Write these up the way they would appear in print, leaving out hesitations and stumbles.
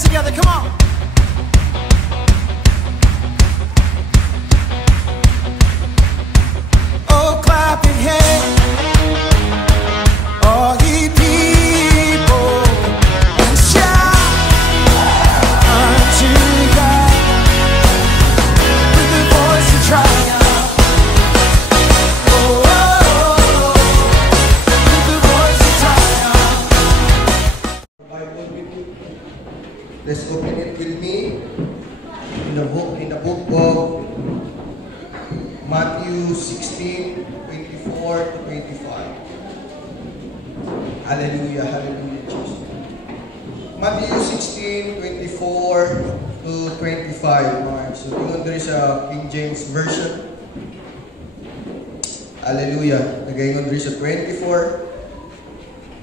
hands together, come on. Oh, clap your hands, all ye people, and shout unto God with the voice of triumph. Oh, oh, oh, with the voice of triumph. Bible with you. Let's open it with me in the book of Matthew 16, 24 to 25. Hallelujah, hallelujah, Jesus. Matthew 16, 24 to 25. Alright, so there is a King James Version. Hallelujah. Again, there is a 24.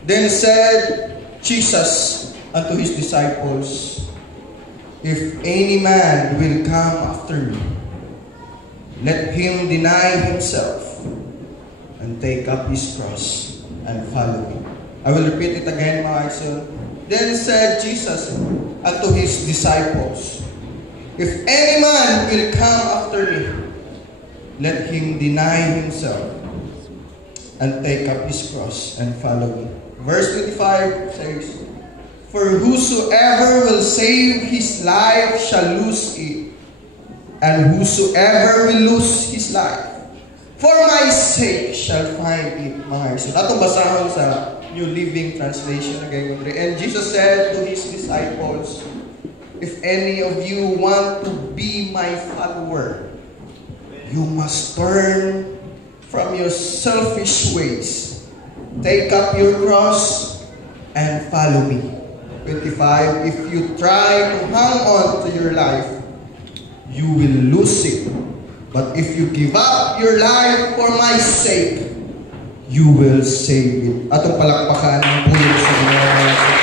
Then said Jesus unto his disciples, if any man will come after me, let him deny himself and take up his cross and follow me. I will repeat it again, mga son. Then said Jesus unto his disciples, if any man will come after me, let him deny himself and take up his cross and follow me. Verse 25 says, for whosoever will save his life shall lose it, and whosoever will lose his life for my sake shall find it. Mga so atong basahon sa New Living Translation. And Jesus said to his disciples, if any of you want to be my follower, you must turn from your selfish ways, take up your cross and follow me. 25, if you try to hang on to your life, you will lose it. But if you give up your life for my sake, you will save it. Atong palakpakan ng puyo sa Panginoon.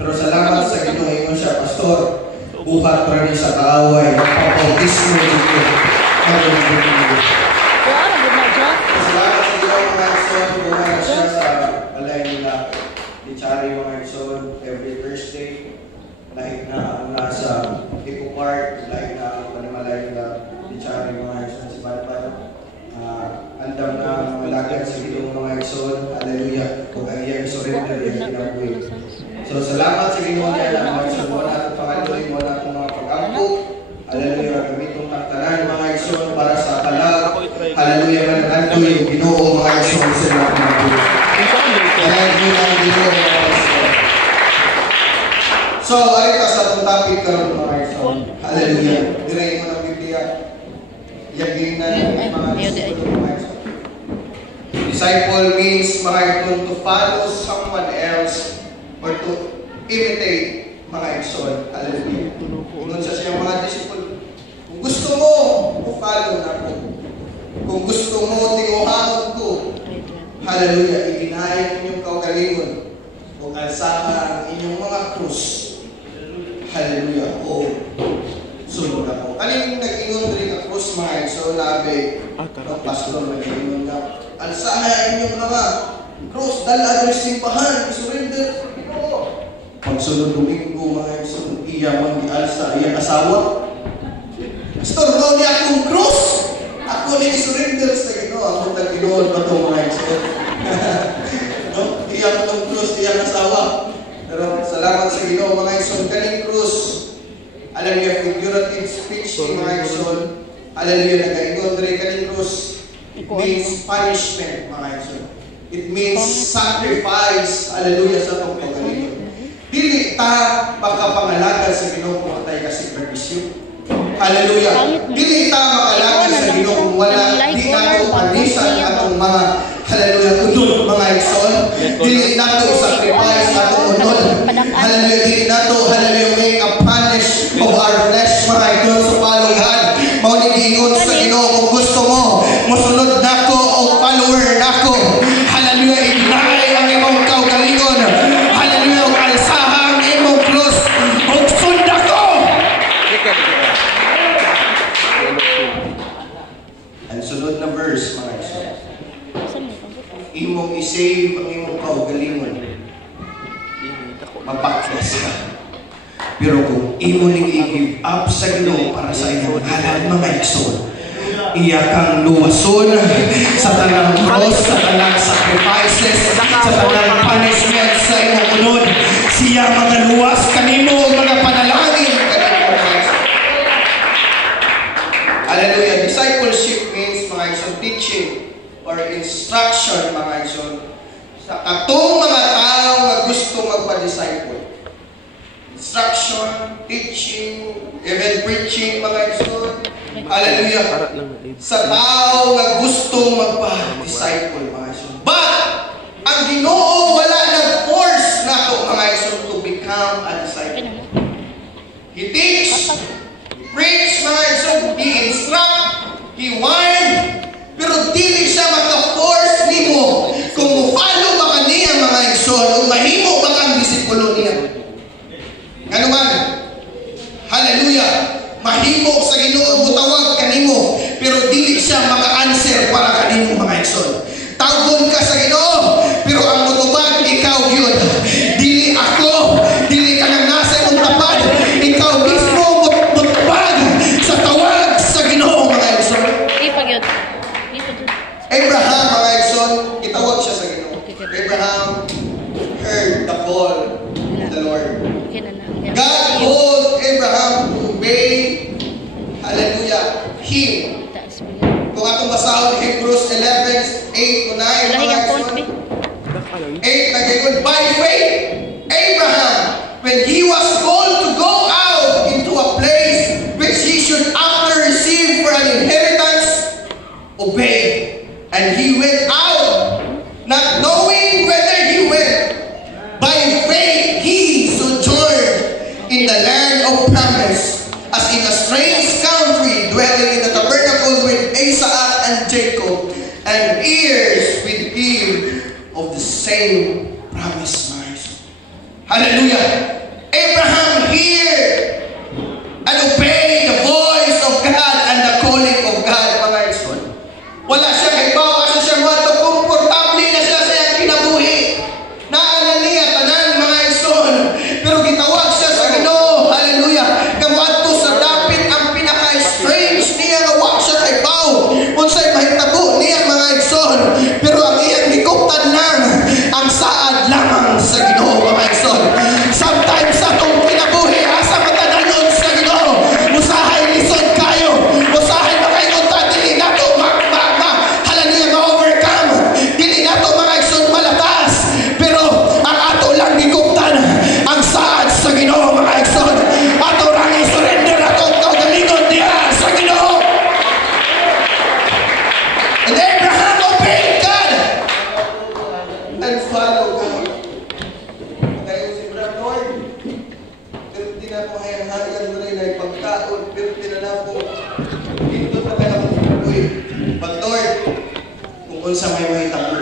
Pero salamat sa Ginoo siya, pastor. Buhat pa rin sa kaaway. Pagpautismo dito. Salamat sa Ginoo mga Igsoon. Buhay siya sa balay nila. Dichari mga Igsoon every Thursday. Lahit na ang nasa Eco Park. Lahit na ang panimalay nila. Dichari mga Igsoon si Batman. panagan sa Ginoo mga igsoon. Hallelujah. Kung ang iyang surrender iyang kinabuhi. So salamat sa Ginoo niya na mga igsoon mo na itong pangatuloy mo na itong mga pag-ampo. Hallelujah. Gamitong tangtanan mga igsoon para sa kalag. Hallelujah. Manananto yung Ginoo mga igsoon sa mga kinabuhi. Hallelujah ang Ginoo mga igsoon. So, ay ka sa itong topic karon mga igsoon. Hallelujah. Diray mo ng Biblia. Yagin na ng mga disciple mga igsoon. Disciple means mga igsoon to follow someone else or to imitate mga igsoon. Hallelujah. Ingon sa siyang mga disciple. Kung gusto mo, follow na ko. Kung gusto mo, tinguhawag ko. Hallelujah. Iginayang inyong kaugalingon. Kung alsaka ang inyong mga krus. Hallelujah. O sunod ako. Kaling nag-ingon rin ang krus mga igsoon labi. Ang pastor nag-ingon nga. Alsaka inyong mga krus. Dala ang simbahan. Surrender. Pagsunod Domingo mga igsoon. Iya man alsa. Iya asawa. Pastor, no niya akong krus. Ako ni surrender sa Ginoo. Ako tag-inoon ba ito mga igsoon. Iya akong krus. Iya asawa. Pero salamat sa Ginoo mga igsoon. Kaning krus. Alam niyo, figurative speech ni mga igsoon. Alam niyo, nag-ingon rin kaning krus. It means punishment mga igsoon. It means sacrifice. Hallelujah sa itong pagkalingon. Dili ta makapangalagan sa Ginoo kung atay kasi permisyon. Hallelujah. Dili ta makalagan sa Ginoo kung wala di nato panisan atong mga hallelujah tudod mga igsoon. Dili nato sacrifice atong unod. Hallelujah. Dili nato hallelujah make a punish of our flesh mga igsoon sa palunghan. Mao ni giingon sa Ginoo kung gusto mo mosunod nako o follower nako. Hallelujah. Ignay ang imong kaugalingon. Hallelujah. Alsaha ang imong krus. Og sunda ko. Ang sunod na verse, mga igsoon. Imong i-save ang imong kaugalingon. Mapaklas ka. Pero kung imo ning i-give up sa Ginoo para sa imong halal mga igsoon, iya kang luwason sa tanang cross, sa tanang sacrifices, sa tanang punishment sa imong unod. Siya mga luwas kanimo mga panalangin kanimo. Hallelujah. Discipleship means mga igsoon teaching or instruction mga igsoon sa katong mga tao nga gusto magpa-disciple. Instruction, teaching, even preaching mga igsoon. Hallelujah. Sa tao nga gusto magpa-disciple mga igsoon. But ang Ginoo wala nag-force nato mga igsoon to become a disciple. He teach, he preach mga igsoon, he instruct, he warn, pero dili siya maka-force nimo kung follow ba kaniya mga igsoon o mahimo ba kang disipulo niya. Ano man? Hallelujah. Mahimo sa Ginoo mutawag kanimo pero dili siya maka-answer para kanimo mga igsoon. Tawgon ka sa Ginoo pero ang mutubag ikaw yun. Dili ako, dili ka nang nasa imong tapad. Ikaw mismo mutubag sa tawag sa Ginoo mga igsoon. Abraham mga igsoon, itawag siya sa Ginoo. Abraham heard the call of the Lord. God called Abraham to obey, hallelujah, him. Kung atong basahon Hebrews 11:8 to 9, mga igsoon, 8 nag-ingon, by faith, Abraham, when he was called to go out into a place which he should after receive for an inheritance, obeyed. And he went out, not knowing whither he went. By faith, he sojourned in the land of promise, as in a strange country, dwelling in the tabernacle with Isaac and Jacob, and heirs with him of the same promise. Hallelujah! Abraham heard and obeyed the voice of God and the calling of God, mga igsoon. Wala siya kay bawa sa siya wato, komportable na siya sa iyang kinabuhi. Naanan niya tanan mga igsoon, pero gitawag siya sa Ginoo. Hallelujah! Kamuadto sa dapit ang pinaka-strange niya nga wa siya kay bawo. Unsay mahitabo niya mga igsoon, pero daon, pero tinanong po, dito na tayo magpupuloy. But Lord, kung unsa may mahita mo,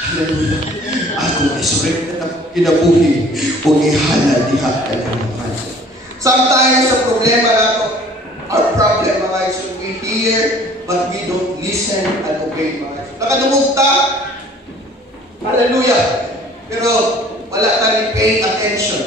hallelujah, ako ay surrender na kinabuhi, huwag ihala diha ka ng mga iso. Sometimes, sa problema nato, our problem, mga iso, we hear, but we don't listen and obey, mga iso. Nakadumugta, hallelujah, pero wala tayong paying attention.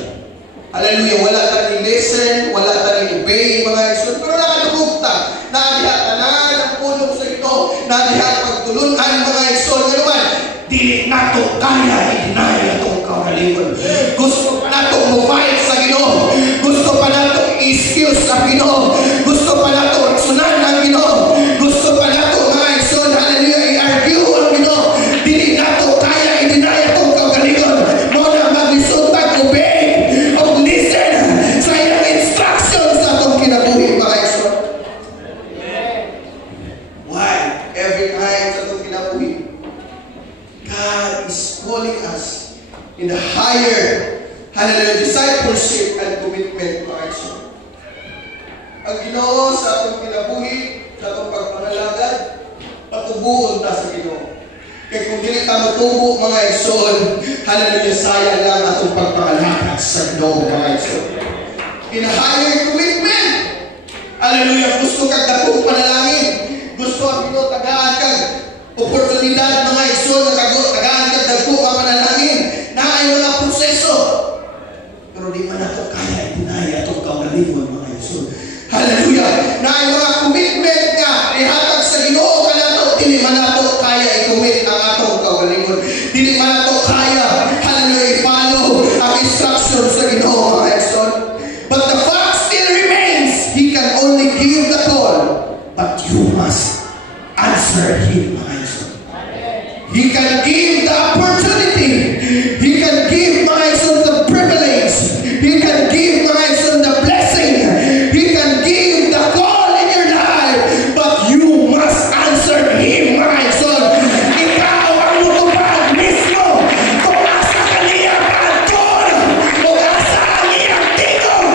Hallelujah, wala tayong listen, wala tayong obey, mga iso. Pero nakadumugta, nadiha tanan ang pulong sa ito, nadiha pagtulunan, mga iso. Ano man, dili nato kaya i-deny itong kaugalingon. Gusto pa nato mag-fight sa Ginoo. Gusto pa nato i-excuse sa Ginoo. Gusto pa nato sunan ang Ginoo. Gusto pa nato, mga iso, hallelujah, i-argue ang Ginoo. Dili nato kaya i-deny itong kaugalingon. Muna maglisuntag, obey, o listen sa iyang instructions sa itong kinabuhi, mga iso. Why? Every time sa itong kinabuhi, God is calling us in the higher, hallelujah, discipleship and commitment, mga iso. Ang Ginoo sa atong kinabuhi, sa atong pagpangalagad, patubuon ta sa Ginoo. Kaya kung dili ta matubo, mga iso, hallelujah, sayang lang atong pagpangalagad sa Ginoo, mga iso. In a higher commitment, hallelujah, gusto kag dakong panalangin, gusto ang Ginoo tagaan kag oportunidad, mga iso, tagaan kag dakong panalangin, na ay mga proseso. Pero di man nato kaya itinaya itong kaugalingon, mga iso. Hallelujah! Na ay mga commitment nga ihatag sa Ginoo kanato, dili man nato kaya i-commit ang atong kaugalingon. Dili man nato kaya, hallelujah, i-follow ang instruction sa Ginoo, mga iso. But the fact still remains, He can only give the call, but you must answer Him, mga iso. He can give the opportunity. He can give, mga iso, the privilege. He can give, mga iso, the blessing. He can give the call in your life, but you must answer Him, mga iso. Ikaw ang mutubag mismo kung asa ka niya pagkol, kung asa ka niya tingog.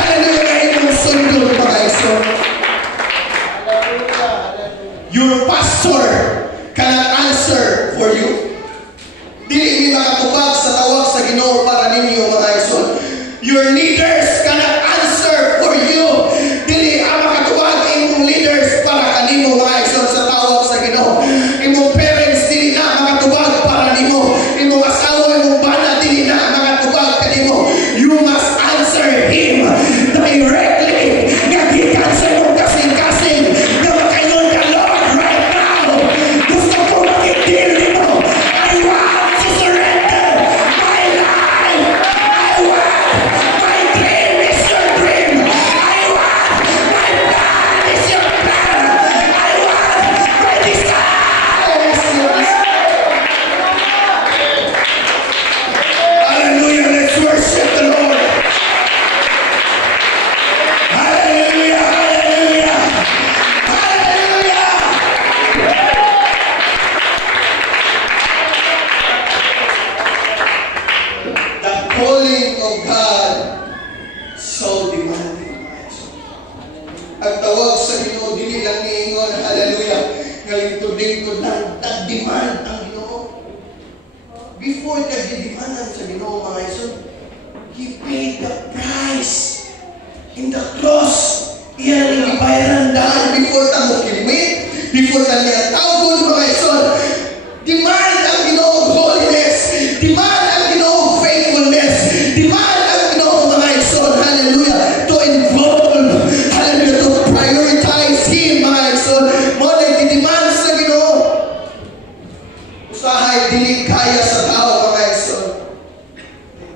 Hallelujah, imong sundot, mga iso. Your pastor cannot answer for you. Dili mi makatubag sa tawag sa Ginoo para ninyo, mga iso. Your leaders cannot answer for you. Dili ang makatubag imong leaders para kanimo, mga iso, sa tawag sa Ginoo. Imong parents dili na makatubag para nimo. Imong asawa, imong bana dili na makatubag kanimo. You must answer Him directly. Nga gikan sa imong kasing-kasing nga makaingon ka, Lord, right now, gusto ko makitili nimo. I want to surrender my life. I want my dream is your dream. I want my plan is your plan. I want my desire is your desire. Hallelujah, let's worship the Lord. Hallelujah, hallelujah, hallelujah. The calling of God so demanding, mga iso. Ang tawag sa Ginoo dili lang niingon, hallelujah, nga lingkod-lingkod lang, tag-demand ang Ginoo. Before tag-demandan sa Ginoo, mga iso, He paid the price in the cross. Iyan ang ibayaran dahil before tayo kilmit, before tayo tawgon, mga iso. Demand ang Ginoo holiness. Demand ang Ginoo faithfulness. Demand ang Ginoo, mga iso, hallelujah, to involve, hallelujah, to prioritize Him, mga iso. Mo nag-demand sa Ginoo. Usahay dili kaya sa tao, mga iso.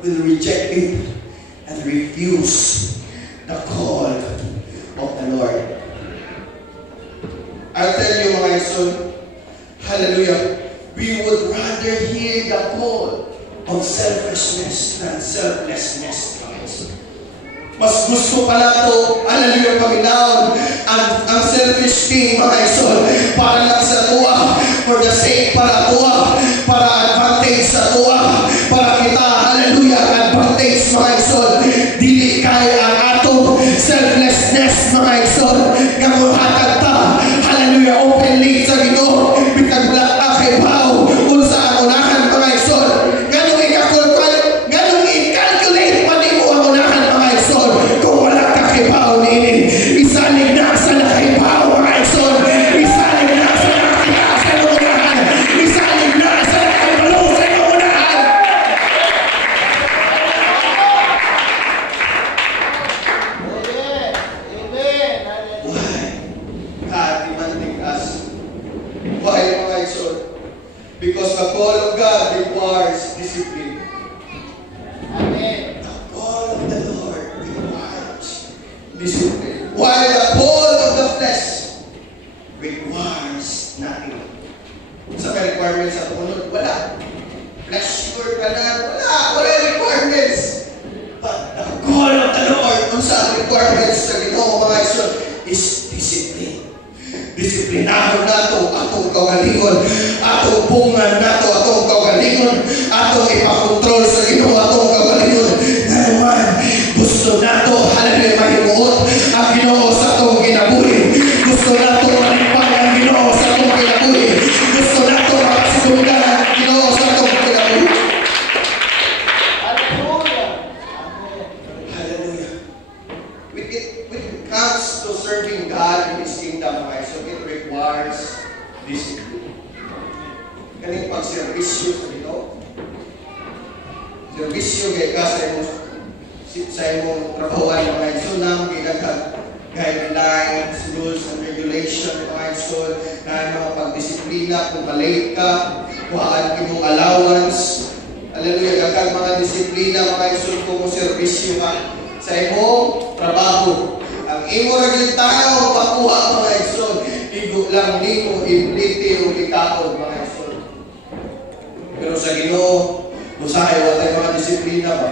They will reject it and refuse the call of the Lord. I'll tell you, mga iso, hallelujah, we would rather hear the call of selfishness than selflessness, mga iso. Mas gusto pa nato, hallelujah, paminaw ang selfish thing, mga iso, para lang sa tuwa, for the sake para tuwa, para advantage sa tuwa, para kita, hallelujah, advantage, mga iso. Dili kaya ang atong self discipline. While the whole of the flesh requires nothing. Sa requirements sa tunod, wala. Pleasure ka na, wala requirements. But the call of the Lord, kung sa requirements sa Ginoo mga igsoon, is discipline. Disiplinado nato atong kaugalingon, atong bungan nato atong kaugalingon, atong ipakontrol sa Ginoo atong kaugalingon. Naman gusto nato halabi mahimuot ang Ginoo sa atong kinabuhi. Gusto nato malipay ang Ginoo sa atong kinabuhi. Gusto nato makasigurgan ang Ginoo sa atong kinabuhi. Hallelujah. When it comes to serving God in His kingdom, so it requires discipline. Kaning pagservisyo sa Ginoo. Servisyo kay ka sa imong trabahoan mga igsoon, ginagag guidelines, rules and regulation mga igsoon, na mga pagdisiplina kung malate ka, kuhaan imong allowance. Hallelujah, gagag mga disiplina mga igsoon kung servisyo ka sa imong trabaho. Ang imo ra gyud tao pakuha mga igsoon, igo lang nimo ibliti o ikaon mga igsoon. Pero sa Ginoo, usahay wa tay mga disiplina ba?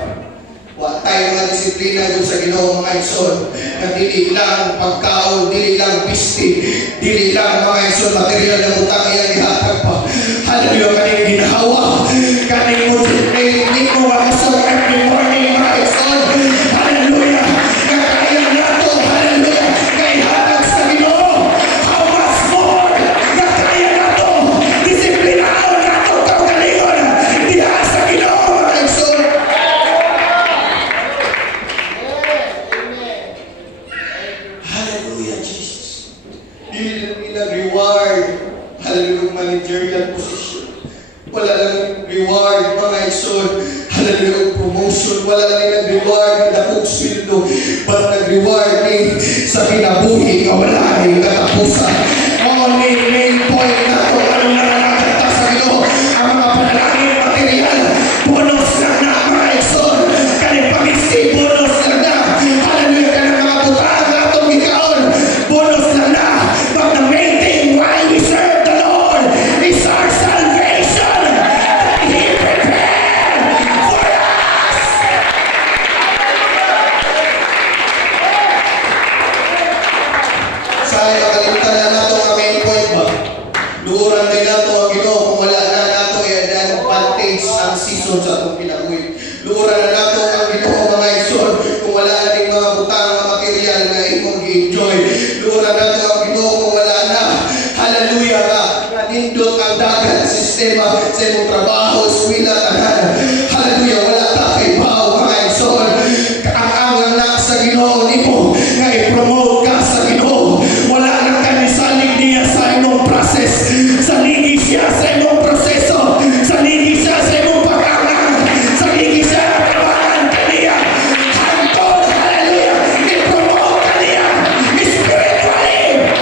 Wa tay mga disiplina gud sa Ginoo mga igsoon. Na dili lang pagkaon, dili lang pisti, dili lang mga igsoon material na utang iyang ihatag pa. Hallelujah, kaning ginhawa, kaning motivate nimo mga igsoon every morning mga igsoon. Hallelujah. Kaya nato, hallelujah, kay hatag sa Ginoo. How much more? Kaya nato, disiplinado nato kaugalingon diha sa Ginoo mga igsoon. Hallelujah, Jesus. Dili lang nila reward. Hallelujah, managerial position. Wala lang reward mga igsoon. Hallelujah, promotion. Wala lang nilang reward na dakong sweldo. But nag-reward ni sa kinabuhi nga wala ay katapusan. Only main point na ito. Anong nananakita sa Ginoo? Ang mga panalangin material. Bonus lang na mga igsoon. Kani pag-isip, bonus lang na. Hallelujah, kani mga butang na itong ikaon. Bonus lang na. But the main thing why we serve the Lord is our salvation that He prepared for us. Say, makalimutan na nato ang main point ba? Luuran na nato ang Ginoo kung wala na nato yan advantage ang season sa itong kinabuhi. Luuran na nato ang Ginoo mga igsoon kung wala na rin mga butang na material na imong i-enjoy. Luuran na nato ang Ginoo kung wala na. Hallelujah ka. Nindot ang dagat sistema sa imong trabaho, eskwela, tanan. Hallelujah, wala ta kay bao mga igsoon. Ang anak sa Ginoo nimo nga i-promote ka sa Ginoo. Wala na ka nisalig niya sa imong process. Saligi siya sa imong proseso. Saligi siya sa imong pag-angan. Saligi siya sa trabahan kaniya. Hantod, hallelujah, i-promote kaniya spiritually.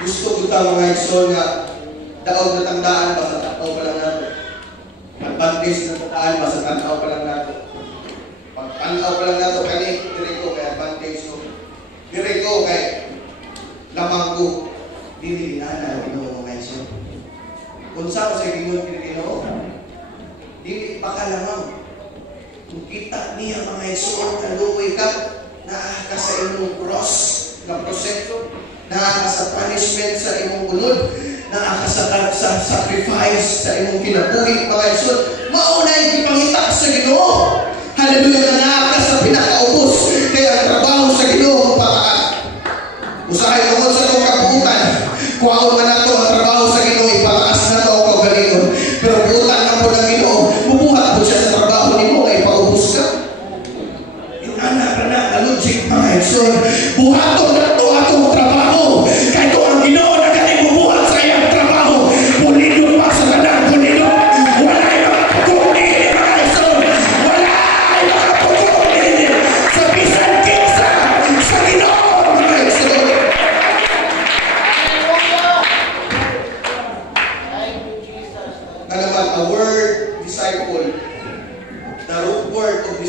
Gusto ko ta mga igsoon nga daog na tandaan ba sa tanaw pa lang nato. Advantage na tandaan ba sa tanaw pa lang nato. Pag tanaw pa lang nato kani diri ko kay advantage ko. Diri ko kay lamang ko dili na Ginoo mga igsoon. Kung sa sa Ginoo Ginoo dili baka lamang. Kung kita niya mga igsoon kaluoy ka naa ka sa imong cross na proseso, naa ka sa punishment sa imong unod, naa ka sa sacrifice sa imong kinabuhi mga igsoon. Mao na yung ipangita sa Ginoo. Hallelujah, naa ka sa pinakaubos kaya ang trabaho sa Ginoo pataas. Usahay mo sa itong kabuutan. Kuhaon man nato ang trabaho sa Ginoo, ipataas na ito ang kaugalingon. Pero buutan na po ng Ginoo, bubuhat po siya sa trabaho nimo ay paubos ka. Yung anak na logic mga igsoon, buhaton na ito atong trabaho. Kaya ito ang Ginoo na galing bubuhat sa iyang trabaho. Pulidon pa sa tanan, pulidon. Wala yung mga pagkunin mga igsoon. Wala yung mga pagkunin sa bisan kinsa sa Ginoo mga igsoon. Na naman, a word disciple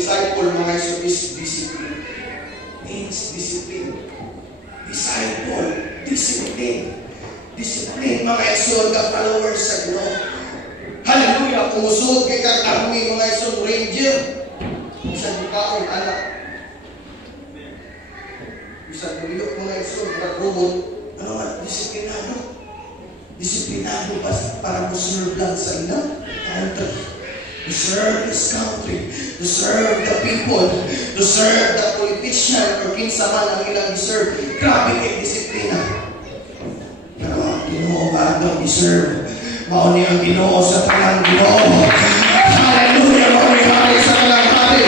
disciple, mga iso, is discipline. Means discipline. Disciple, discipline. Discipline, mga iso, the followers sa Ginoo. Hallelujah! Kumusod kay kang army, mga iso, ranger. Isang bukaon, anak. Isang bulok, mga iso, mga robot. Ano nga, disiplinado. Disiplinado ba para mo-serve lang sa ilang country? To serve this country, to serve the people, to serve the politician, or kinsa man ang ilang deserve. Grabe kay disiplina. Pero ang Ginoo ba ang deserve? Mao ni ang Ginoo sa tanang Ginoo. Hallelujah! Mao ni hari sa tanang hari.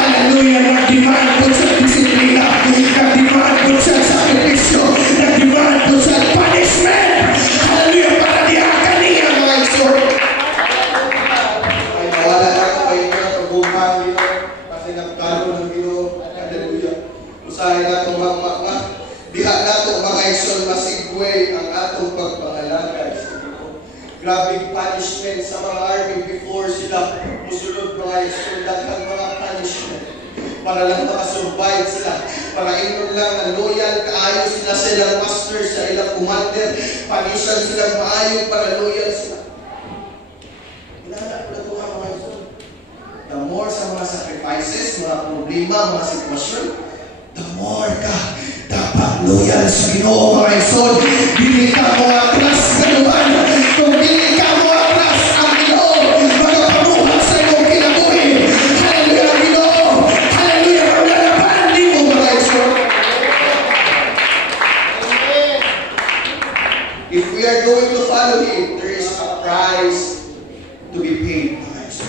Hallelujah! Nag-demand po sa disiplina. Nag-demand po sa sakripisyo. Nag-demand po sa punishment. Hallelujah! Para dihakan niya mga iso. Ay, nawala na ako kayo na pag-bumpang Ginoo. Kasi nagkalo ng Ginoo. Hallelujah! Usahin na itong mga diha na itong mga iso masigway ang atong pagpangalagay sa Ginoo. Grabing punishment sa mga army before sila musulod mga iso. Daghang mga punishment para lang makasurvive sila. Para inon lang na loyal, kaayo sila sa ilang master, sa ilang commander. Panisyan silang maayo para loyal sila. Inahanap ko na ito mga iso. The more sa mga sacrifices, mga problema, mga sitwasyon, the more ka dapat loyal sa Ginoo mga iso. Dili ka mo atras kanuan. Kung dili ka mo atras ang Ginoo, magapamuhat sa iyong kinabuhi. Hallelujah, Ginoo. Hallelujah, maglalaban di mo mga iso. If we are going to follow Him, there is a price to be paid mga iso.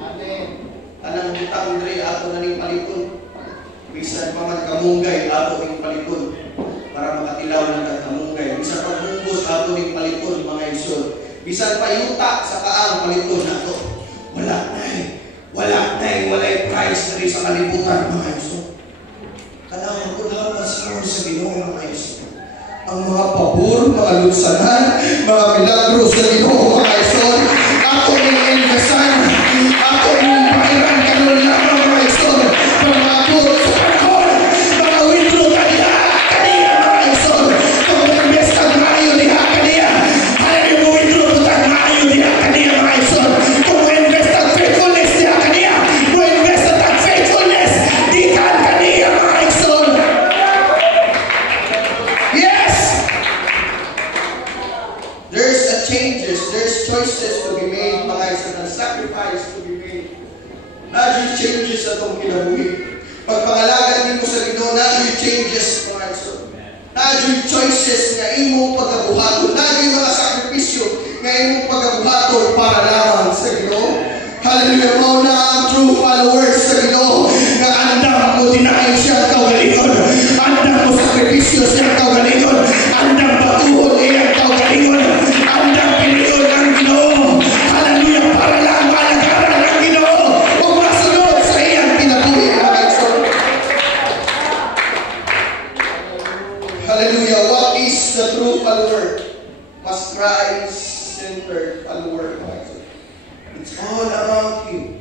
Amen. Tanang butang diri ato na ning paliton. Bisan pa man kamunggay ato ning paliton para makatilaw ng kamunggay. Bisan pa munggos ato ning paliton mga igsoon. Bisan pa yuta sa kaang paliton nato. Walay price diri sa kalibutan mga igsoon. Kailangan ko lang sa Ginoo mga igsoon. Ang mga pabor, mga lutsanan, mga milagros sa Ginoo mga igsoon. Ato ning investan, ato ning pairan kanon lang mga igsoon. Pagmabot sa panahon, mga withdraw kaniya mga igsoon. Kung mag-invest ka maayo diha kaniya, halagang mo withdraw po ka maayo diha kaniya mga igsoon. Kung mag-invest ang faithfulness diha kaniya, mo invest ang faithfulness di ka kaniya mga igsoon. Yes! There's a changes, there's choices to be made mga igsoon, and sacrifice to be made. Nadyo changes sa itong kinabuhi. Pagpangalagan mo sa Ginoo, nadyo changes mga igsoon. Nadyo choices nga imong pagkabuhaton. Nadyo mga sakripisyo nga imong pagkabuhaton para lamang sa Ginoo. Hallelujah! Mao na ang true followers sa Ginoo nga andam mo dinain siya kaugalingon. Andam mo sakripisyo siya kaugalingon. Andam batuhon iyang kaugalingon. Andam piliyon ang Ginoo. Hallelujah! Para lang malagaran ang Ginoo. Kung masunod sa iyang pinabuhi mga igsoon. Hallelujah! What is the true follower? Mas Christ-centered follower mga igsoon. It's all about Him.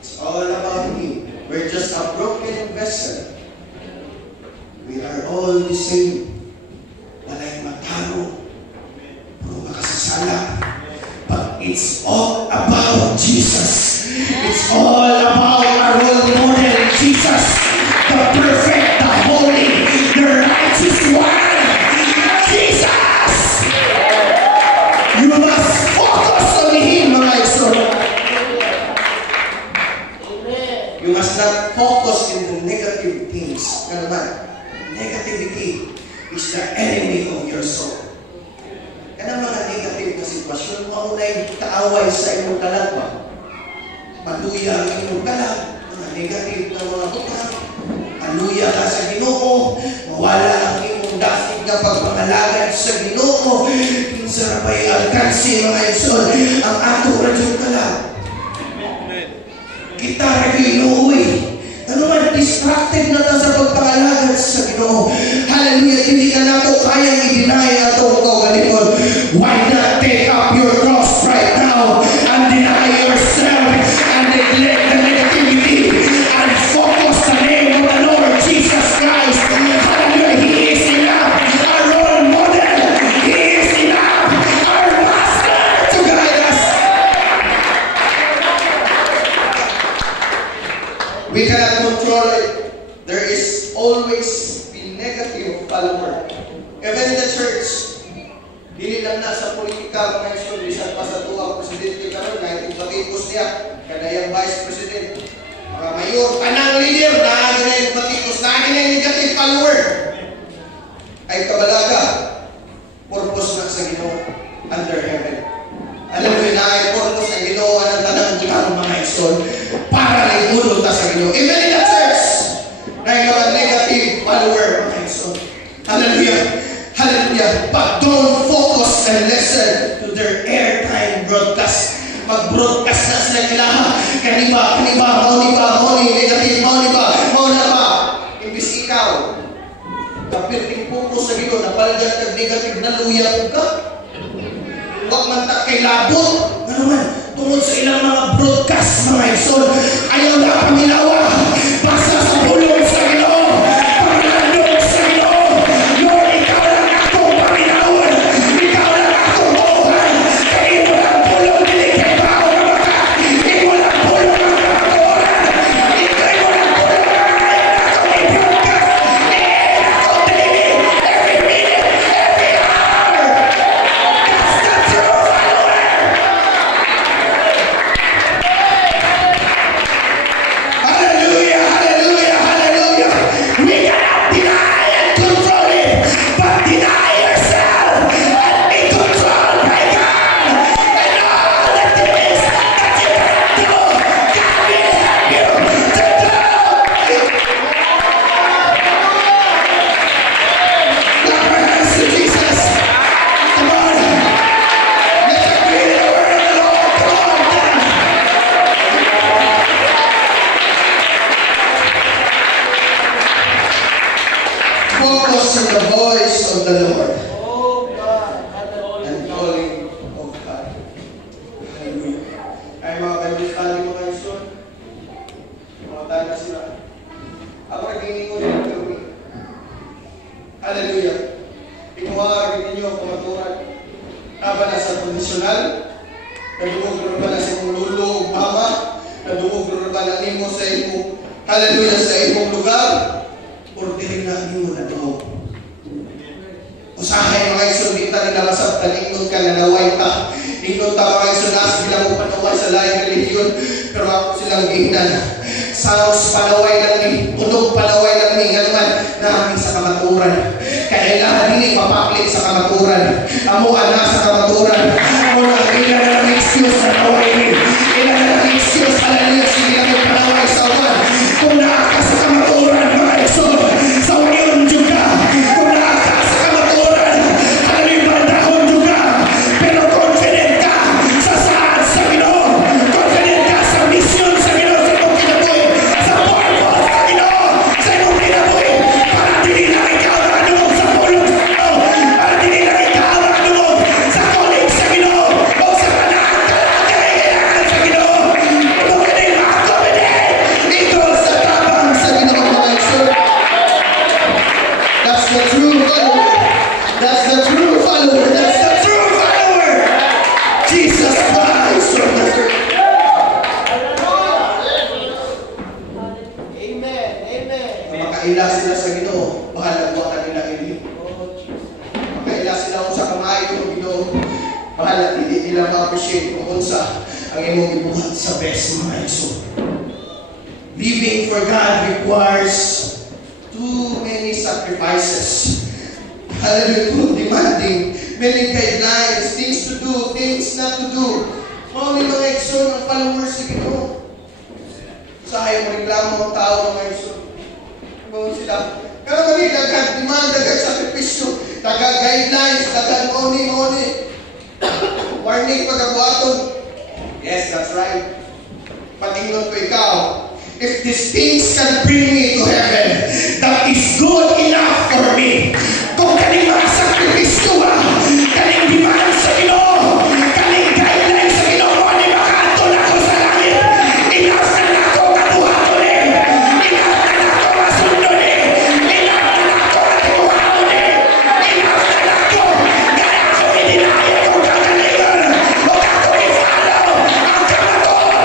It's all about Him. We're just a broken vessel. We are all the same. Walay matalo. Puro makasasala. But it's all about Jesus. It's all about our role model, Jesus. The perfect, the holy, the righteous one. Jesus! You must focus on Him, mga igsoon. You must not focus in the negative things. Ano man? Negativity is the enemy of your soul. Kaya mga negative na sitwasyon, maunay kaaway sa imong kalagwa. Maluya ang imong kalag, mga negative na mga butang. Maluya ka sa Ginoo, mawala ang imong dasig na pagpangalagad sa Ginoo. Kinsa may alkansi mga igsoon ang ato radyong kalag. Kita radyo inuuwi. Ano man, distracted na ta sa pagpangalagad sa Ginoo. Hallelujah! Hindi ka na ito kayang i-deny atong kaugalingon. Why not take up your cross right now and deny yourself and declare We cannot control it. There is always a negative follower. Even in the church, dili lang na sa politika, mga iso, bisan pa sa tuwang presidente karon, na itong batikos niya, kadayang vice president, mga mayor, kanang leader, naagin na yung batikos, naagin na yung negative follower. Ay kabalaga, purpose na sa Ginoo under heaven. Alam mo yun na ay purpose na Ginoo ng tanang ginang mga iso, para na imunod na sa Ginoo. Even in the church, na yung mga negative follower, mga iso. Hallelujah. Hallelujah. But don't focus and listen to their airtime broadcast. Mag-broadcast na sila kailangan. Kaniba, mauni, negative, mauni ba? Imbis ikaw, kapirting focus sa Ginoo, napalagyan kag negative na luya ka. Huwag man ta kay labot. Ano man, tungod sa ilang mga broadcast, mga isol, ayaw na paminawa. Basta sa pulong sa Ginoo. Paglandong sa Ginoo. Lord, ikaw lang akong paminawan. Ikaw lang akong buhay. Kaya mo lang pulong, dili kay bao na maka. Ikaw lang pulong ang kamakuran. Ikaw mo lang pulong ang ayaw na akong i-broadcast. Ayaw na akong daily, every minute, every hour. That's the true follower. Hallelujah, hallelujah, hallelujah. We cannot deny and control it, but deny yourself and be controlled by God. And all the things that you cannot do, God will help you to do. Clap your hands to Jesus. Come on. Let's agree the word of the Lord. Come on, then. Focus on the voice of the Lord and calling of God. Hallelujah. Ay mga kaibigan, mga isun, mga tanda sila. Ako nagingin ko din kami. Hallelujah. Ikuha ninyo ang pamaturan. Naba na sa kondisyonal, nadungog rin ba na sa imong lulo o mama, nadungog rin ba na nimo sa imong, hallelujah, sa imong lugar, orderin na nimo na ito. Usahay mga isunita na nalasap, talingon ka, nanaway ta. Ingon ta mga isunas, bilang mo panaway sa layang religion, pero ako silang gihinan. Sounds panaway lang ni, tunog panaway lang ni, nga naman, namin sa kamaturan. Kailangan hindi mapaklit sa kamaturan. Amuan na sa kamaturan. Amuan na ilan na lang excuse na naway ni. Ilan na lang excuse, hallelujah, sige lang yung panaway sa uwan. Kung naaka sa kamaturan, mga iso, sa union juga. Kung naaka sa kamaturan, hallelujah, bandahon juga. Pero confident ka sa saan sa Ginoo. Confident ka sa mission sa Ginoo, sa imong kinabuhi. Sa purpose sa Ginoo, sa imong kinabuhi. Para dili na ikaw na anong sa pulong sa Ginoo. Para dili na ikaw na anong sa calling sa Ginoo. O sa kanaan kailangan sa Ginoo. Ito ka din ma-accommodate. Ito sa tabang sa Ginoo, mga iso. That's the true follower. That's the true follower. That's the true follower. Jesus Christ of Nazareth. Amen. Amen. Makaila sila sa Ginoo, bahala ko kanila ini. Makaila sila sa kamay ng Ginoo, bahala hindi nila ma-appreciate kung unsa ang imong gibuhat sa best, mga iso. Living for God requires too many sacrifices. Hallelujah, too demanding. Many guidelines, things to do, things not to do. Mga mga iso ng followers sa Ginoo. Sa ayaw mo reklamo ang tao, mga iso. Mga sila. Pero mali, dagang demand, dagang sakripisyo, dagang guidelines, dagang moni. Warning pagkabuhaton. Yes, that's right. Patingnon ko ikaw. If these things can bring me to heaven, that is good enough for me. Kung kaning mga sakripisyo ba, kaning demand sa Ginoo, kaning guidelines sa Ginoo, moni makato na ko sa langit. Enough na na ako kabuhaton eh. Enough na na ako masundon eh. Enough na na ako katuhaon eh. Enough na na ako. Kaya ako idinaya kong kagalingan. Huwag ako i-follow ang kamaturan.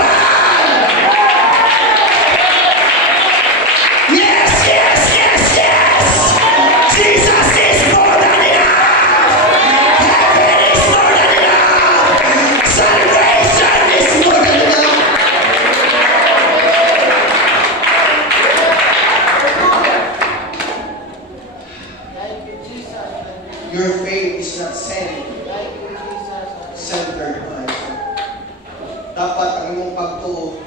dapat ang imong pagtuo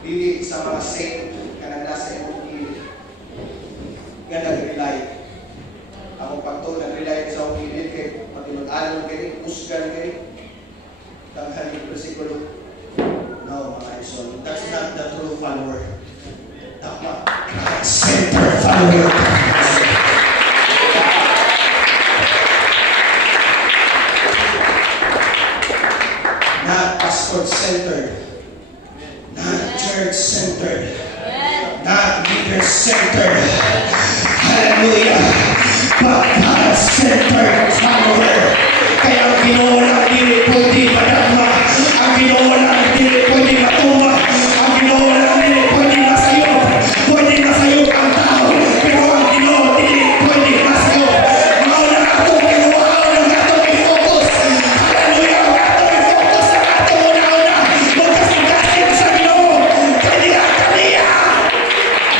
dili sa mga saint kanang nasa imong gilid. Nga nag-rely. Ang pagtuo nag-rely sa imong gilid kay matinud-anon kay usgan kay daghan yung bersikulo. No, mga isol. That's not the true follower. Dapat center follower. Not pastor-centered. Not church-centered. Not leader-centered. Hallelujah. But God-centered follower. Kaya ang Ginoo lang dili pwede madama. Ang Ginoo lang dili pwede matuma. Ang Ginoo lang dili pwede masayop. Pwede masayop ang tao. Pero ang Ginoo dili pwede masayop. Mao na ato pero mao na ato i-focus. Hallelujah. Ato i-focus sa ato una-una. Magkasigasin sa Ginoo. Kaniya.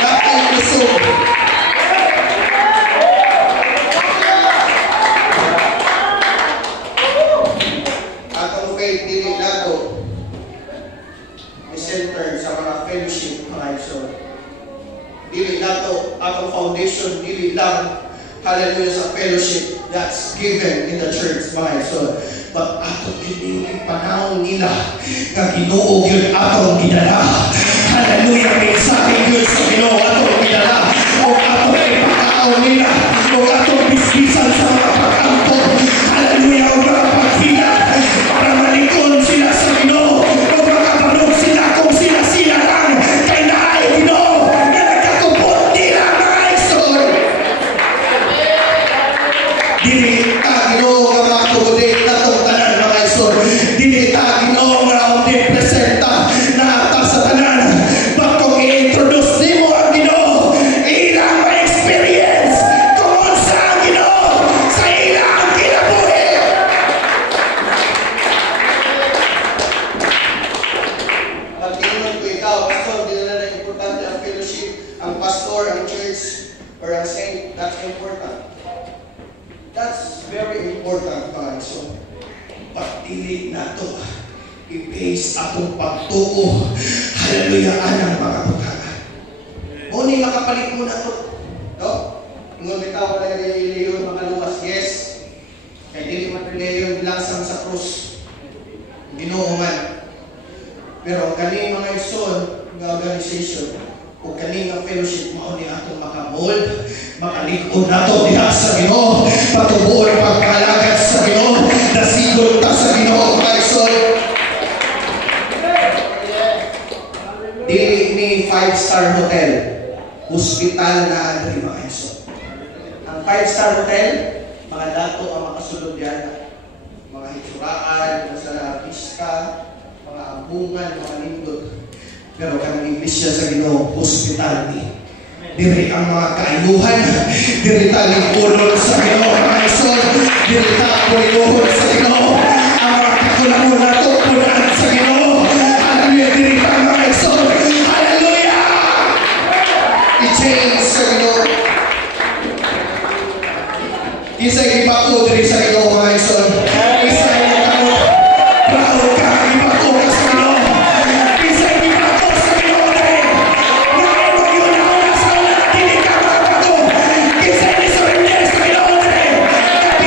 Napay kusog. Atong faith dili nato i-center sa mga fellowship mga igsoon. Dili nato atong foundation dili lang hallelujah sa fellowship that's given in the church mga igsoon. But ato kining panahon nila nga Ginoo gyud atong gidala. Hallelujah, mensahe gyud sa Ginoo atong gidala. O atong ipakaon nila o atong bisbisan sa mga pag-ampo. Hallelujah, o mga pagpila para malikon sila sa Ginoo. O makapanog sila kung sila lang kay naay Ginoo na nagkatubot nila mga igsoon. Dili ta Ginoo nga makatubodin natong tanan mga igsoon. Dili ta Ginoo nga omnipresenta na ata sa tanan. But kung i-introduce nimo ang Ginoo, ilang ma-experience kung unsa ang Ginoo sa ilang kinabuhi. Pag-ingon ko ikaw, pastor, di na importante ang fellowship, ang pastor, ang church, or ang saint, that's important. That's very important, mga igsoon. Pagdili na ito, i-base atong pagtuo. Hallelujah, anang mga bukana. O ni makapalit mo na ito. No? Ingon bitaw ka na yung mga luwas. Yes. Kaya dili man yung lasang sa krus. Ginoo man. Pero kani mga igsoon nga organization o kani nga fellowship mao ni atong makamold, makalikod nato diha sa Ginoo, patubuo ang pagkalagad sa Ginoo, nasigod ta sa Ginoo mga igsoon. Dili ni 5-star hotel, hospital na adri mga igsoon. Ang 5-star hotel, mga dato ang makasulod yan, mga hitsuraan, sa pista, mga ambungan, mga lindot. Pero kang iglesia sa Ginoo, hospital ni. Diri ang mga kaayuhan, diri ta lingkuron sa Ginoo mga igsoon, diri ta puliluhon sa Ginoo. Ang mga kakulangon nato punan sa Ginoo. Hallelujah, diri ta mga igsoon. Hallelujah! I-change sa Ginoo. Isa'y gibako diri sa Ginoo mga igsoon. Isa'y gibako. Proud ka, gibako ka sa Ginoo. Isa'y gibako sa Ginoo diri. Ngayon mo yun ako nasa una na dili ka makabago. Isa'y ni-surrender sa Ginoo diri.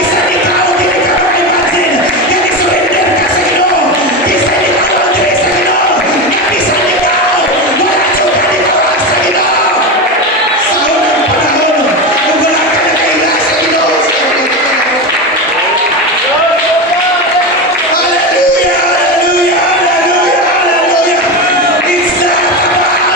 Isa'y ikaw dili ka maimatin. I-surrender ka sa Ginoo. Isa'y ikaw diri sa Ginoo. Isa'y ikaw. Wala siya panibawa sa Ginoo. Sa unang panahon, kung wala ka nakaila sa Ginoo, hallelujah, hallelujah, hallelujah, hallelujah. It's not about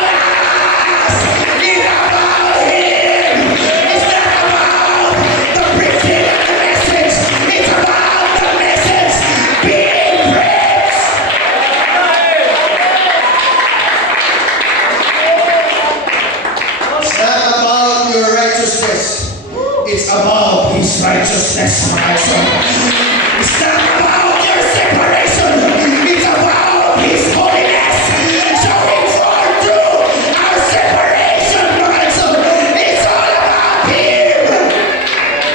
us. It's about Him. It's not about the preaching of the message. It's about the message being preached. It's not about your righteousness. It's about His righteousness, my son. It's not about your separation. It's about His holiness. Showing forth through our separation, my son. It's all about Him.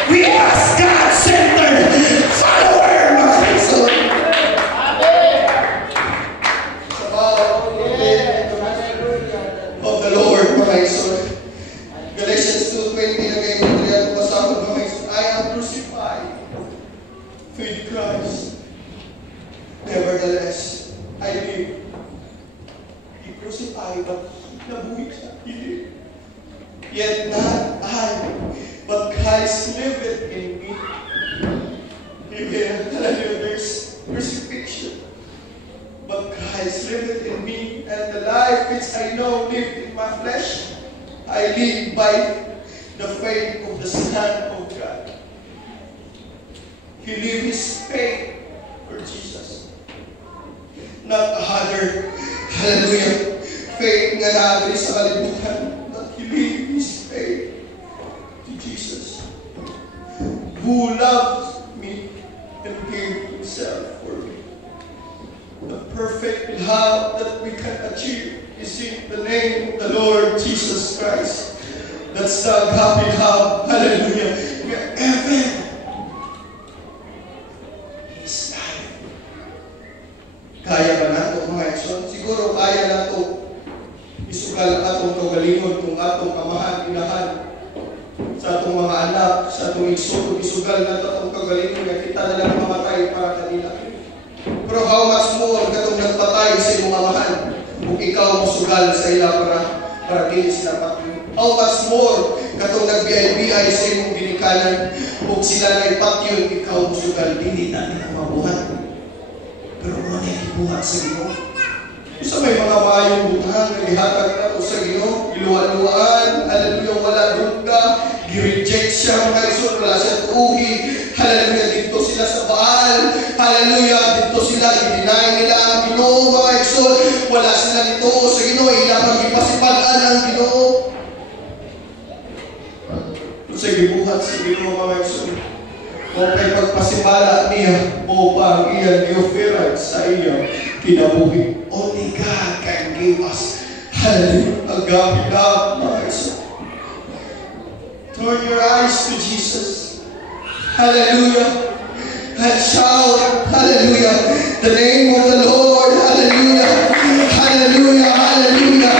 We must God-centered follower, my son. live. He crucified, but nabuhi siya. He lived. Yet not I, but Christ liveth in me. Amen. Hallelujah. There's crucifixion. But Christ liveth in me, and the life which I know live in my flesh, I live by the faith of the Son of God. He lived his faith for Jesus. Not other, hallelujah, faith nga natin sa kalibutan, but he lived his faith to Jesus, who loved me and gave himself for me. The perfect love that we can achieve is in the name of the Lord Jesus Christ. That's the agape love. Hallelujah. Wherever His life. Kaya ba nato mga ekson? Siguro kaya nato isugal atong kaugalingon kung atong amahan, inahan sa atong mga anak, sa atong isugal nato atong kaugalingon nga kita na lang mamatay para kanila. Pero how much more katong nagpatay sa imong amahan kung ikaw mo sugal sa ila para dili sila patay. How much more katong nagbiay-biay sa imong ginikanan kung sila na ipatyon, ikaw mo sugal dili na nila mabuhat. Pero mo na ibuhat sa Ginoo. Isa may mga mayong butang na gihatag nato sa Ginoo, iluwan-luwaan, hallelujah, wala dugda, gi-reject siya mga igsoon, wala siya tuugi, hallelujah, dito sila sa Baal, hallelujah, dito sila, i-deny nila ang Ginoo, mga igsoon, wala sila dito sa Ginoo, ilang ipasipalaan ang Ginoo. Sa gibuhat sa Ginoo, mga igsoon, kung kay pagpasimala niya, mo pa ang iyan i-offeran sa iya kinabuhi. Only God can give us, hallelujah, agape love, mga igsoon. Turn your eyes to Jesus. Hallelujah. And shout, hallelujah, the name of the Lord. Hallelujah. Hallelujah. Hallelujah.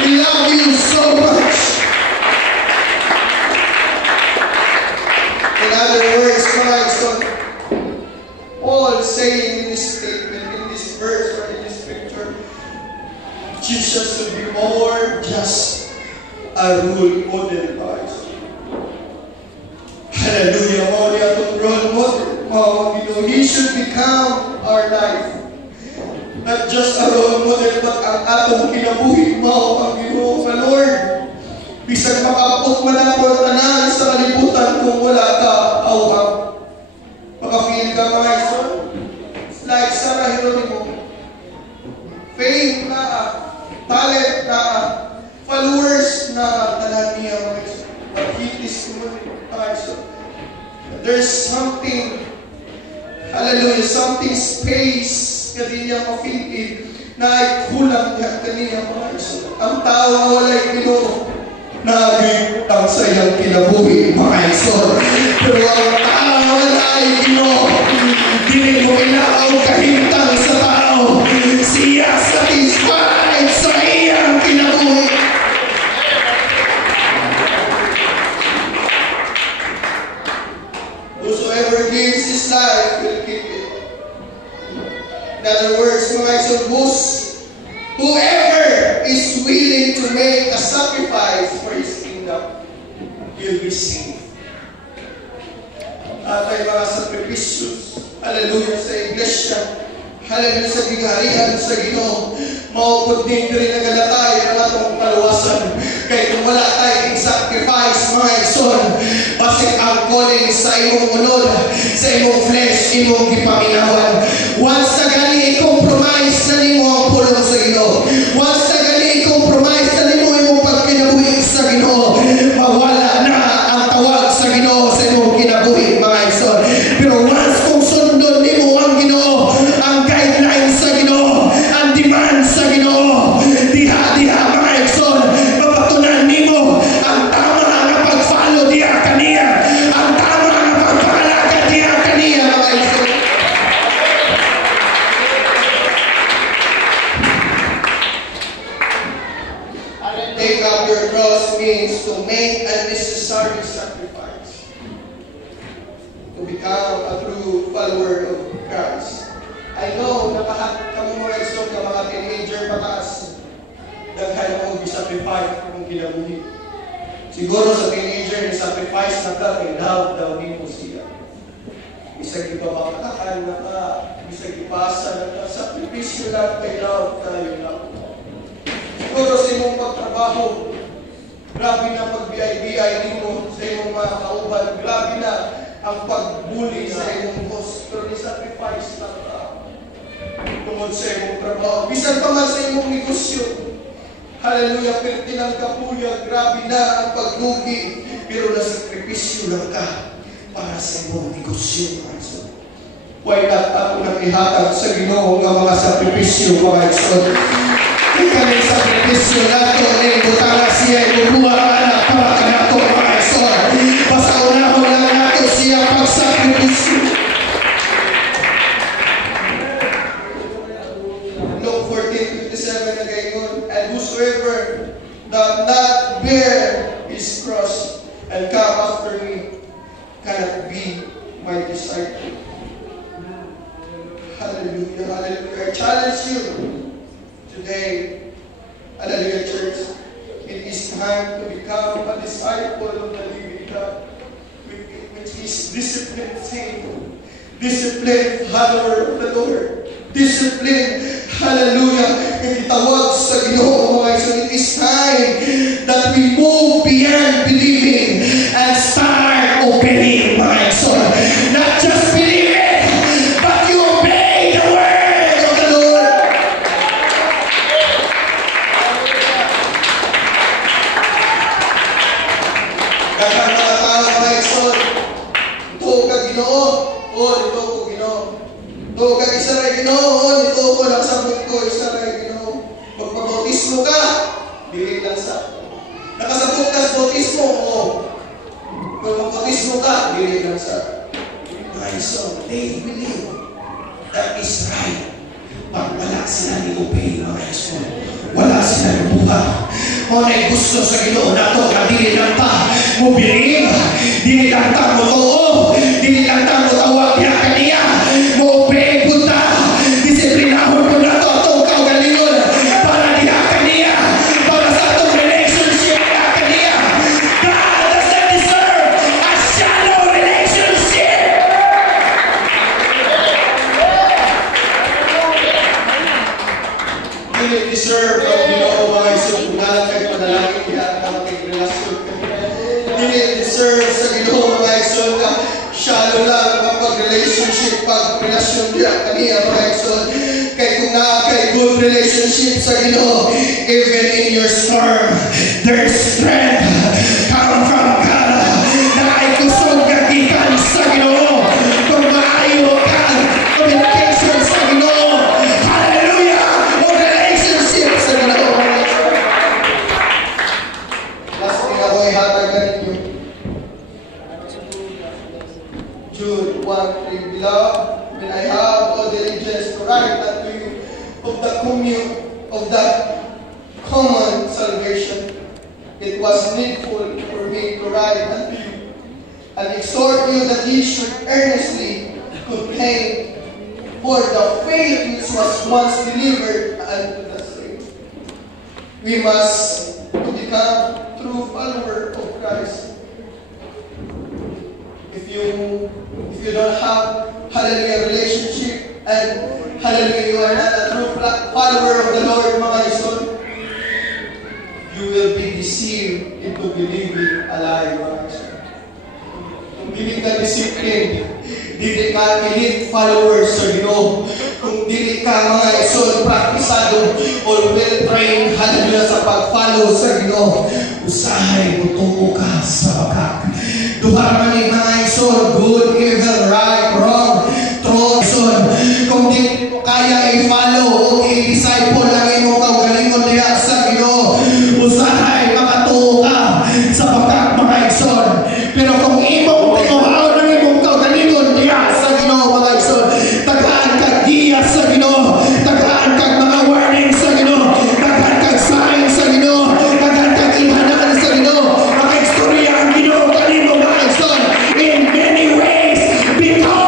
We love you so much. In other words, Christ, Paul is saying in this statement, in this verse or in this scripture, Jesus should be more just a role model, guys. Hallelujah. Role model. He should become our life. Not just a role model, but ang atong kinabuhi mo ang Ginoo sa Lord. Bisag makapot man ako tanan sa kalibutan kung wala ka awang. Maka-feel ka mga ison. It's like Sarah Geronimo. Fame na, talent na, followers na tanan niya mga ison. But he is mga ison. There's something, hallelujah, something space na din niya ma-feel na ay kulang niya kaniya mga ison. Ang tao na wala'y Ginoo, naging ang sayang kinabuhi, mga ison. Pero ang tao na ay Ginoo, dili mo inaaw kahintang sa tao. Siya satisfied sa iyang kinabuhi. Whosoever gives his life will keep it. In other words, mga ison, whoever is willing to make a sacrifice for his kingdom will be saved. Atay mga sakripisyos, hallelujah, sa iglesia, hallelujah, sa gingarihan sa Ginoo, maupod din rin nagalatay ang atong kaluwasan. Kaya kung wala tayong sacrifice, mga ison, basig ang calling sa imong unod, sa imong flesh, imong gipaminawan. Once na gani i-compromise na nimo ang pulong sa Ginoo, once na gani i-compromise na nimo imong pagkinabuhi sa Ginoo, mawala na ang tawag sa Ginoo sa imong kinabuhi, mga ison. Pero once kung sundon nimo ang Ginoo, ang guidelines sa Ginoo, ang demand sa Ginoo, diha mga ison, mapatunan nimo ang tama nga pag-follow diha kaniya, ang tama nga pagpahalaga diha kaniya, mga ison. Take up your cross means to make a necessary sacrifice. To become a true follower of Christ. I know, nakahat Siguro sa teenager, ni-sacrifice na ka, kay love daw mo siya. Isang ito makakakan na ka, isang ipasa na ka, sakripisyo lang kay love tayo lang. Siguro sa imong pagtrabaho, grabe na pag-BI mo sa imong mga kauban, grabe na ang pagbuli sa imong boss, pero ni-sacrifice lang ka tungkol sa imong trabaho. Bisan pa man sa imong negosyo, hallelujah, pertinang kapuya, grabe na ang paglugi, pero nasakripisyo lang ka para sa imong negosyo. Why not ako nakihatag sa Ginoo nga mga sakripisyo, mga igsoon? Kaya sakripisyo nato ay butala siya, ibubuha ang anak para ka nato, mga igsoon. Basta unahon lang nato siya pagsakripisyo. Luke 14:57 na gayon, and whosoever doth not bear his cross and come after me cannot be my disciple. Hallelujah, hallelujah. I challenge you today, hallelujah, church. It is time to become a disciple of the living God, which is disciplined saint, disciplined follower of the Lord, disciplined, hallelujah, itawag sa Ginoo, mga igsoon. It is time that we move beyond believing and start obeying, mga igsoon. Not just believe it, but you obey the word of the Lord. Daghang mga tao, mga igsoon, ito ka Ginoo, o ito ko Ginoo. Ito ka isaray Ginoo, o ito ko lang sa ko isaray Ginoo. Magpabautismo ka, dili lang sa. Nakasabot ka sa bautismo, o magpabautismo ka, dili lang sa. Mga igsoon, they believe that is right. Pag wala sila ni-obey, mga igsoon, wala sila ni-buha. O na gusto sa Ginoo nato, na dili lang ta mo believe, dili lang ta mo too, dili lang ta mo tawag niya kaniya, mo obey po ta, disiplinahon po na to, itong kaugalingon, para niya kaniya, para sa itong relationship niya kaniya. God does not deserve a shallow relationship. Dili deserve ang Ginoo, mga igsoon, kung nalagay panalangin niya at namatay relasyon ka. Dili deserve sa Ginoo, mga igsoon, na shallow lang ang pag-relationship, pag-relasyon niya kaniya, mga igsoon. Kaya kung nakakay good relationship sa Ginoo, even in your storm, there's strength come from God. Na ay kusog ka gikan sa Ginoo. Kung maayo ka, communication sa Ginoo. Hallelujah! O relationship sa Ginoo. Last thing ako ay hatagan ninyo. Jude 1:3, Beloved, when I have all diligence to write unto you of the common salvation, it was needful for me to write unto you and exhort you that ye should earnestly contend for the faith which was once delivered unto the saints. We must become true follower of Christ. If you don't have, hallelujah, relationship, and hallelujah, you are not a true follower of the Lord, mga igsoon, you will be deceived into believing a lie, mga igsoon. Kung dili ka disciplined, dili ka elite followers sa Ginoo, kung dili ka, mga igsoon, praktisado or well-trained, hallelujah, sa pag-follow sa Ginoo, usahay mo tuko ka sa bagak. Duha man ni mga igsoon, good, evil, right, wrong, true, igsoon. Kung di mo kaya i-follow o i-disciple lang imo kaugalingon diya sa Ginoo, usahay makatuo ka sa bagak, mga igsoon. Pero kung imo tinuhaw lang imong kaugalingon diya sa Ginoo, mga igsoon, taghaan kag giya sa Ginoo, taghaan kag mga warning sa Ginoo, taghaan kag sign sa Ginoo, taghaan kag imhanan sa Ginoo, mga istorya ang Ginoo kanimo, mga igsoon, in many ways, because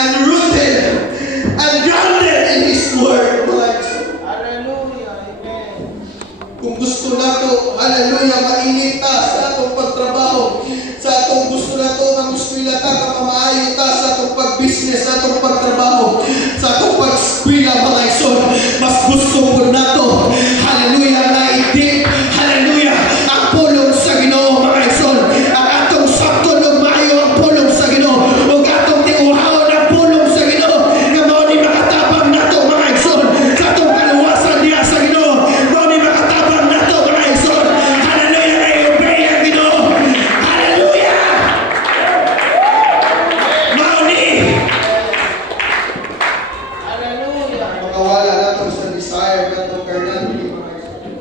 and rooted and grounded in His Word, mga igsoon. Hallelujah. Amen. Kung gusto nato, hallelujah, mainit ta sa atong pagtrabaho, sa atong gusto nato nga gusto nila ta ka mamaayo ta sa atong pag-business, sa atong pagtrabaho, sa atong pag-eskwela, mga igsoon, mas gusto po nato, hallelujah, na idip, hallelujah, ang pulong sa Ginoo, mga igsoon, ang atong sakto ng maayo ang pulong sa Ginoo, ug atong tiuhaon ang pulong sa Ginoo, nga mao ni makatabang nato, mga igsoon, sa atong kaluwasan niya sa Ginoo, mao ni makatabang nato, mga igsoon, hallelujah, na i-obey ang Ginoo, hallelujah, mao ni Hallelujah. makawala nato sa desire nato carnality, mga igsoon.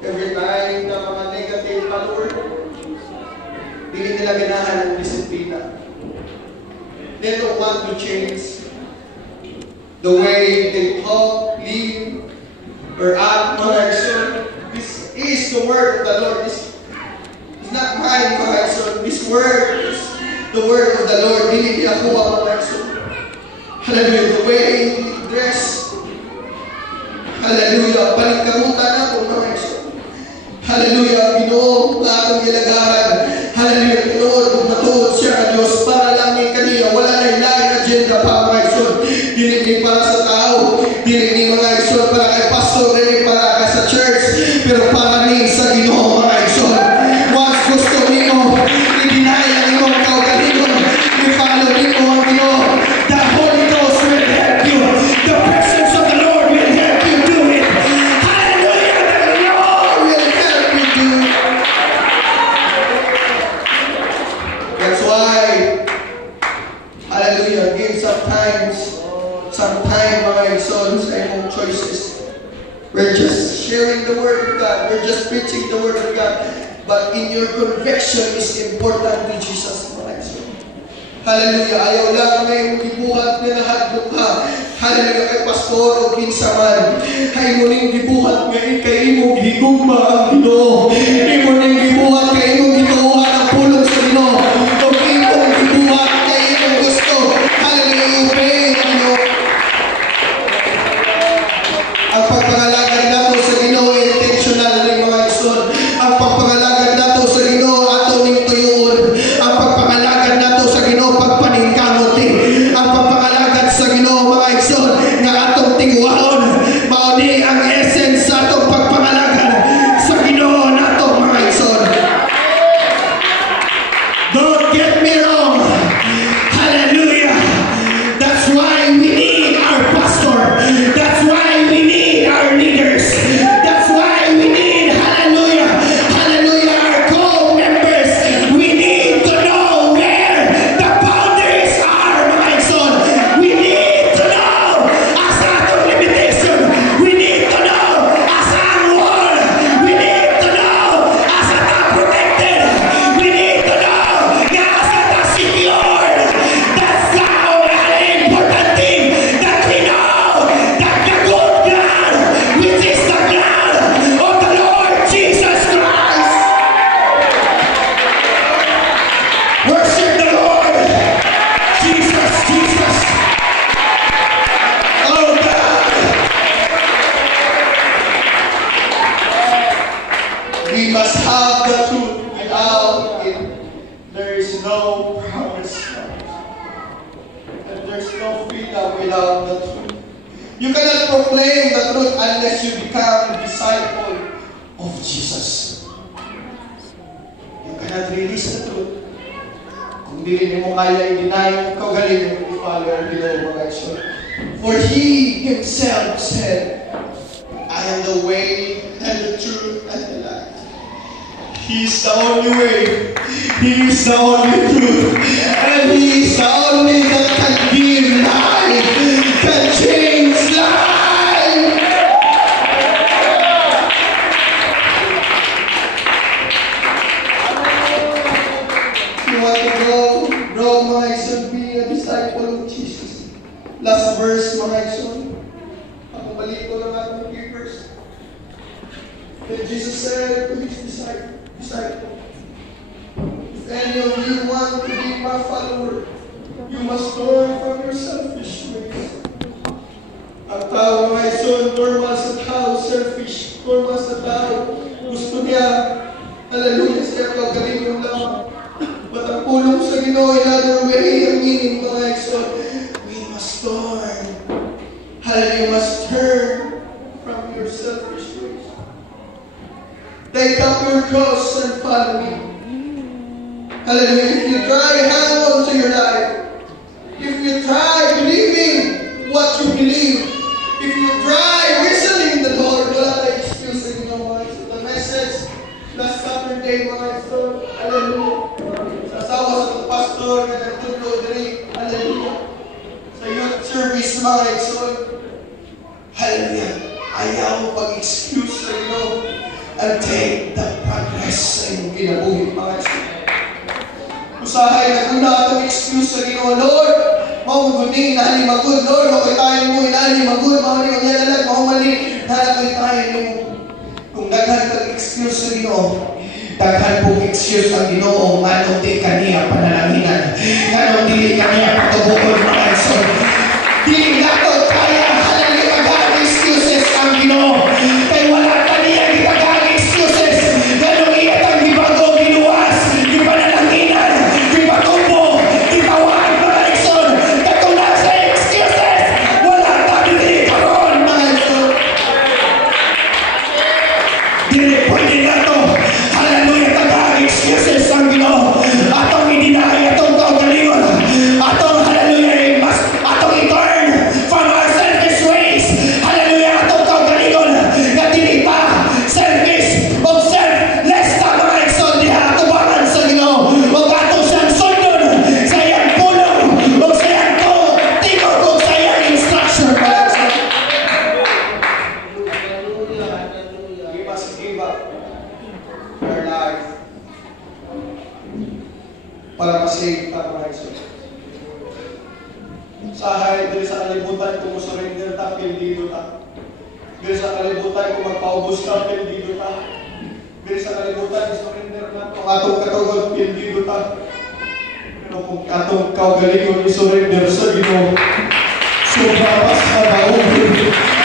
Every time na mga negative followers, hindi nila ganahan ng disiplina. They don't want to change the way they talk, live, or act, mga igsoon. This is the word of the Lord. This is not mine, mga igsoon. This word is the word of the Lord. Dili niya kuha, mga igsoon. Hallelujah. The way we dress. Hallelujah. Paningkamutan ako, mga igsoon. Hallelujah. Ginoo nga atong gilagaran. Hallelujah. Tinuod kung matuod siya ang Diyos para lang ni kaniya. Wala na ilaing agenda pa, mga igsoon. Dili ni para sa tao. Dili ni mga igsoon para kay pastor. Dili para sa church. Pero para ni sa Ginoo, mga igsoon. Once gusto nimo, i-deny ang imong kaugalingon. I-follow nimo ang Ginoo. The Holy Ghost will help you. The presence of the Lord will help you do it. Hallelujah. The Lord will help you do it. That's why, hallelujah, give some time, mga igsoon, sa imong choices. We're just sharing the Word of God. We're just preaching the Word of God. But in your conviction is important to Jesus, mga igsoon. Hallelujah. Ayaw lang may gibuhat nga nahadlok ka. Hallelujah. Kay pastor o kinsa man. Ay mo ning gibuhat nga kay imong gihigugma ang Ginoo. Imo ning gibuhat kay imong gituuhan ang pulong sa Ginoo. O imong gibuhat kay imong gusto. Hallelujah. Obey ang Ginoo. Ang pagpangalagad nato sa Ginoo intentional ning mga igsoon. Ang pagpangalagad nato sa Ginoo ato ning tuyoon. Ang pagpangalagad nato sa Ginoo pagpaningkamot. Ang pagpangalagad sa Ginoo, mga igsoon, nga atong tinguhaon. Mao ni ang essence sa atong pagpangalagad sa Ginoo nato, mga igsoon. Don't get me wrong. Hallelujah. That's why we need our pastor. That's why we need our leaders. That's why we need, hallelujah, hallelujah, our co-members. We need to know where the boundaries are, mga igsoon. We need to know asa atong limitation. We need to know asa ang wall. We need to know asa ta protected. We need to know nga asa ta secured. That's how an important thing that we know that the good God, which is the God of the Lord Jesus Christ. Worship the Lord. Jesus, Jesus. Oh God. We must have the truth. Without it, there is no promise. And there's no freedom without the truth. You cannot proclaim the truth unless you become a disciple of Jesus. You cannot release the truth kung hindi mo kaya i-deny ang kaugalingon ni Father below, mga igsoon. For He Himself said, I am the way and the truth and the life. He is the only way. He is the only truth. And He is the only that can give life, can change life. You want to grow, mga igsoon, be a disciple of Jesus. Last verse, mga igsoon. Ako balik ko lang ang key verse. Then Jesus said to His disciple, if any of you want to be my follower, you must turn from your selfish ways. Ang tao mga ison, normal sa tao, selfish, normal sa tao. Gusto niya, hallelujah, siya kagaling mo lang. But ang pulong sa Ginoo, in other way, ang meaning mga ison, we must turn. Hallelujah, you must turn from your selfish ways. Take up your cross and follow me. Hallelujah. If you try, hang on to your life. If you try believing what you believe, if you try listening the Lord, wala na excuse in your mind. So the message last Saturday, mga son, hallelujah. Sa asawa sa pastor na nagtulog diri, hallelujah. Sa youth service, mga son, hallelujah. Ayaw pag-excuse sa inyo and take the progress sa inyong kinabuhi, mga son. Usahay na kuna atong excuse sa Ginoo, Lord, mao guding inani magud, Lord, okay tayo mo inani magud, mao ni unya lalag, mao mali, nalakoy tayo mo. Kung daghan kang excuse sa Ginoo, daghan pong excuse ang Ginoo, nganong di kaniya panalanginan, nganong di kaniya patubuon, mga son. Di nato kaya halalig agad excuses ang Ginoo, kay wala kaniya gitaghan excuses, nganong iyat ang gibago, ginuwas, gipanalaginan, gipatubo, gitawag, mga son, katulad sa excuses, wala tayo di karoon, mga son. Dili pwede na to, hallelujah, taghang excuses ang Ginoo, atong idinay, atong kaugalingon, atong hallelujah, atong i-turn from our selfish ways, hallelujah, atong kaugalingon, na dili pa selfish o selfless na mga igsoon diha atubangan sa Ginoo, o ato siyang sundon sa iyang pulong, o sa iyang tingog, o sa iyang instruction. We must give up our life para masave tayo, mga igsoon. Sahay, dili sa kalibutan kung surrender ta, pildido ta. Dili sa kalibutan kung magpaubos ta, pildido ta. Dili sa kalibutan, surrender na kung atong katugod, pildido ta. Pero kung atong kaugalingon, surrender sa Ginoo, sobra pas na maugod.